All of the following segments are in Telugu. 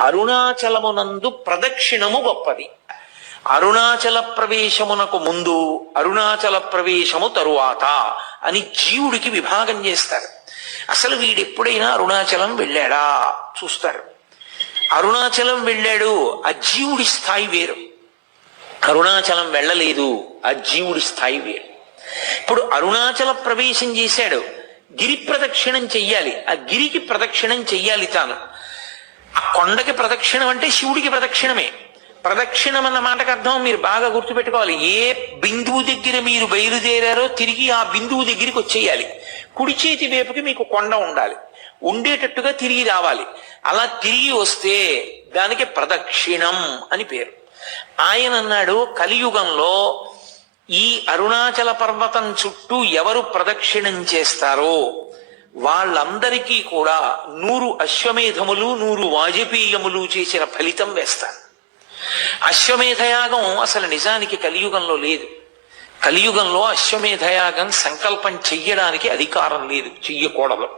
అరుణాచలమునందు ప్రదక్షిణము గొప్పది. అరుణాచల ప్రవేశమునకు ముందు అరుణాచల ప్రవేశము తరువాత అని జీవుడికి విభాగం చేస్తారు. అసలు వీడెప్పుడైనా అరుణాచలం వెళ్ళాడా? చూస్తారు. అరుణాచలం వెళ్ళాడు ఆ జీవుడి స్థాయి వేరు. అరుణాచలం వెళ్ళలేదు ఆ జీవుడి స్థాయి వేరు. ఇప్పుడు అరుణాచల ప్రవేశం చేశాడు గిరి ప్రదక్షిణం చెయ్యాలి. ఆ గిరికి ప్రదక్షిణం చెయ్యాలి తాను. ఆ కొండకి ప్రదక్షిణం అంటే శివుడికి ప్రదక్షిణమే. ప్రదక్షిణం అన్న మాటకు అర్థం మీరు బాగా గుర్తుపెట్టుకోవాలి. ఏ బిందువు దగ్గర మీరు బయలుదేరారో తిరిగి ఆ బిందువు దగ్గరికి వచ్చేయాలి. కుడి చేతి వైపుకి మీకు కొండ ఉండాలి. ఉండేటట్టుగా తిరిగి రావాలి. అలా తిరిగి వస్తే దానికి ప్రదక్షిణం అని పేరు. ఆయన అన్నాడు కలియుగంలో ఈ అరుణాచల పర్వతం చుట్టూ ఎవరు ప్రదక్షిణం చేస్తారో వాళ్ళందరికీ కూడా నూరు అశ్వమేధములు నూరు వాజపేయములు చేసిన ఫలితం వేస్తారు. అశ్వమేధయాగం అసలు నిజానికి కలియుగంలో లేదు. కలియుగంలో అశ్వమేధయాగం సంకల్పం చెయ్యడానికి అధికారం లేదు చెయ్యకూడదు.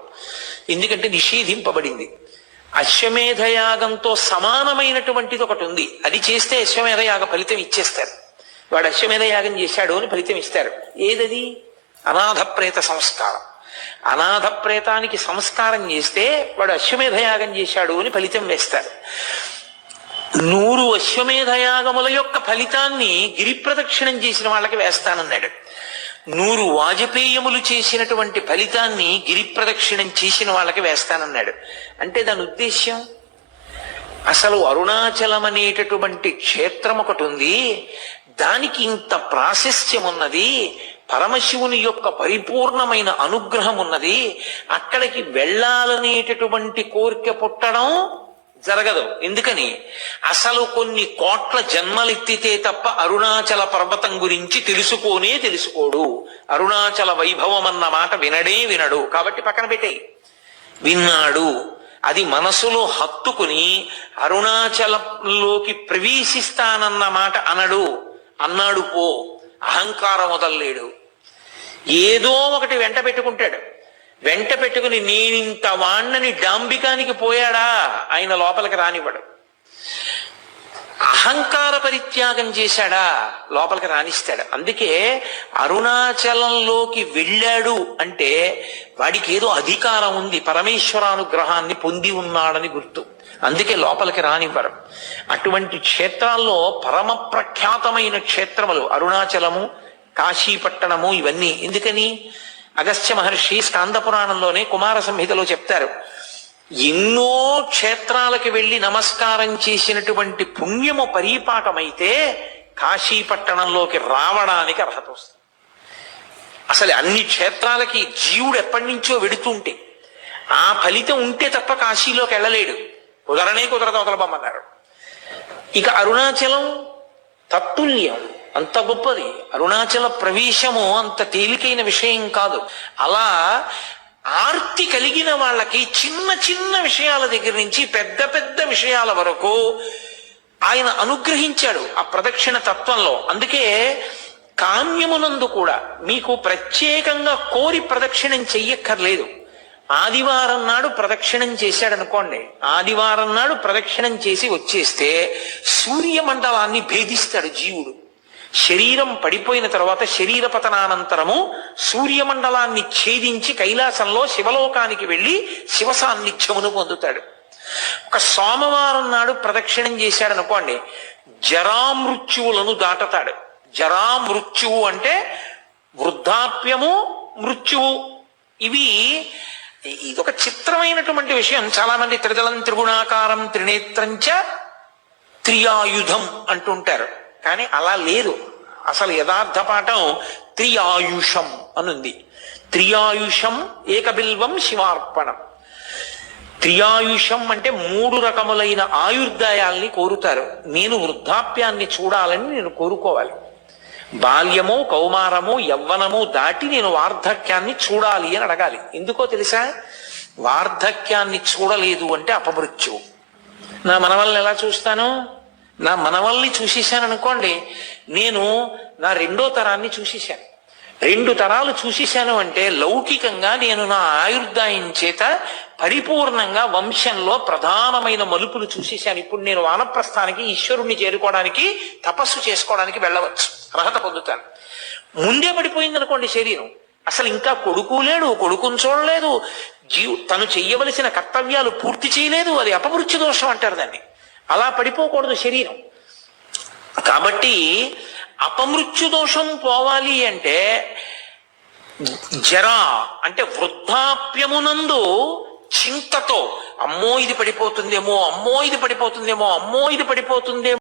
ఎందుకంటే నిషేధింపబడింది. అశ్వమేధయాగంతో సమానమైనటువంటిది ఒకటి ఉంది. అది చేస్తే అశ్వమేధయాగ ఫలితం ఇచ్చేస్తారు. వాడు అశ్వమేధయాగం చేశాడు అని ఫలితం ఇస్తారు. ఏదది? అనాథ ప్రేత సంస్కారం. అనాథ ప్రేతానికి సంస్కారం చేస్తే వాడు అశ్వమేధయాగం చేశాడు అని ఫలితం వేస్తారు. నూరు అశ్వమేధయాగముల యొక్క ఫలితాన్ని గిరి ప్రదక్షిణం చేసిన వాళ్ళకి వేస్తానన్నాడు. నూరు వాజపేయములు చేసినటువంటి ఫలితాన్ని గిరి ప్రదక్షిణం చేసిన వాళ్ళకి వేస్తానన్నాడు. అంటే దాని ఉద్దేశ్యం? అసలు అరుణాచలం అనేటటువంటి క్షేత్రం ఒకటి ఉంది. దానికి ఇంత ప్రాశస్త్యం ఉన్నది. పరమశివుని యొక్క పరిపూర్ణమైన అనుగ్రహం ఉన్నది. అక్కడికి వెళ్ళాలనేటటువంటి కోరిక పుట్టడం జరగదు. ఎందుకని? అసలు కొన్ని కోట్ల జన్మలెత్తితే తప్ప అరుణాచల పర్వతం గురించి తెలుసుకోనే తెలుసుకోడు. అరుణాచల వైభవం అన్న మాట వినడే వినడు. కాబట్టి పక్కన పెట్టేయి. విన్నాడు. అది మనసులో హత్తుకుని అరుణాచలంలోకి ప్రవేశిస్తానన్న మాట అనడు. అన్నాడు పో. అహంకారం వదల్లేడు. ఏదో ఒకటి వెంట పెట్టుకుంటాడు. వెంట పెట్టుకుని నేనింత వాణ్ణని డాంబికానికి పోయాడా? ఆయన లోపలికి రానివ్వడు. అహంకార పరిత్యాగం చేశాడా? లోపలికి రాణిస్తాడు అందుకే అరుణాచలంలోకి వెళ్ళాడు అంటే వాడికి ఏదో అధికారం ఉంది. పరమేశ్వరానుగ్రహాన్ని పొంది ఉన్నాడని గుర్తు. అందుకే లోపలికి రానివ్వరు. అటువంటి క్షేత్రాల్లో పరమ ప్రఖ్యాతమైన క్షేత్రములు అరుణాచలము కాశీపట్టణము ఇవన్నీ. ఎందుకని? అగస్త్య మహర్షి స్కాంద పురాణంలోనే కుమార సంహితలో చెప్తారు. ఎన్నో క్షేత్రాలకు వెళ్ళి నమస్కారం చేసినటువంటి పుణ్యము పరీపాకమైతే కాశీపట్టణంలోకి రావడానికి అర్హత వస్తుంది. అసలు అన్ని క్షేత్రాలకి జీవుడు ఎప్పటి నుంచో వెడుతుంటే ఆ ఫలితం ఉంటే తప్ప కాశీలోకి వెళ్ళలేడు. కుదరనే కుదరదు అవతలబమ్మన్నారు ఇక అరుణాచలం తత్తుల్యం. అంత గొప్పది. అరుణాచల ప్రవేశము అంత తేలికైన విషయం కాదు. అలా ఆర్తి కలిగిన వాళ్ళకి చిన్న చిన్న విషయాల దగ్గర నుంచి పెద్ద పెద్ద విషయాల వరకు ఆయన అనుగ్రహించాడు ఆ ప్రదక్షిణ తత్వంలో. అందుకే కామ్యమునందు కూడా మీకు ప్రత్యేకంగా కోరి ప్రదక్షిణం చెయ్యక్కర్లేదు. ఆదివారం నాడు ప్రదక్షిణం చేశాడనుకోండి. ఆదివారం నాడు ప్రదక్షిణం చేసి వచ్చేస్తే సూర్యమండలాన్ని భేదిస్తాడు జీవుడు. శరీరం పడిపోయిన తర్వాత శరీర పతనానంతరము సూర్యమండలాన్ని ఛేదించి కైలాసంలో శివలోకానికి వెళ్ళి శివ సాన్నిధ్యమును పొందుతాడు. ఒక సోమవారం నాడు ప్రదక్షిణం చేశాడు అనుకోండి జరామృత్యువులను దాటతాడు. జరామృత్యువు అంటే వృద్ధాప్యము మృత్యువు. ఇవి ఇది ఒక చిత్రమైనటువంటి విషయం. చాలా మంది త్రిదలం త్రిగుణాకారం త్రినేత్రంచ త్రియాయుధం అంటుంటారు. కానీ అలా లేదు. అసలు యథార్థ పాఠం త్రియాయుషం అనుంది. త్రియాయుషం ఏకబిల్వం శివార్పణం. త్రియాయుషం అంటే మూడు రకములైన ఆయుర్దాయాల్ని కోరుతారు. నేను వృద్ధాప్యాన్ని చూడాలని నేను కోరుకోవాలి. బాల్యము కౌమారము యవ్వనము దాటి నేను వార్ధక్యాన్ని చూడాలి అని అడగాలి. ఎందుకో తెలుసా? వార్ధక్యాన్ని చూడలేదు అంటే అపమృత్యువు. నా మనవల్ని ఎలా చూస్తాను? నా మనవల్ని చూసేశాను అనుకోండి నేను నా రెండో తరాన్ని చూసేశాను. రెండు తరాలు చూసేశాను అంటే లౌకికంగా నేను నా ఆయుర్దాయం చేత పరిపూర్ణంగా వంశంలో ప్రధానమైన మలుపులు చూసేశాను. ఇప్పుడు నేను వానప్రస్థానికి ఈశ్వరుణ్ణి చేరుకోవడానికి తపస్సు చేసుకోవడానికి వెళ్ళవచ్చు. అర్హత పొందుతాను. ముందే పడిపోయింది అనుకోండి శరీరం. అసలు ఇంకా కొడుకు లేడు కొడుకును చూడలేదు. జీవు తను చెయ్యవలసిన కర్తవ్యాలు పూర్తి చేయలేదు. అది అపమృత్యు దోషం అంటారు దాన్ని. అలా పడిపోకూడదు శరీరం. కాబట్టి అపమృత్యు దోషం పోవాలి అంటే జరా అంటే వృద్ధాప్యమునందు చింతతో అమ్మో ఇది పడిపోతుందేమో అమ్మో ఇది పడిపోతుందేమో అమ్మో ఇది పడిపోతుందేమో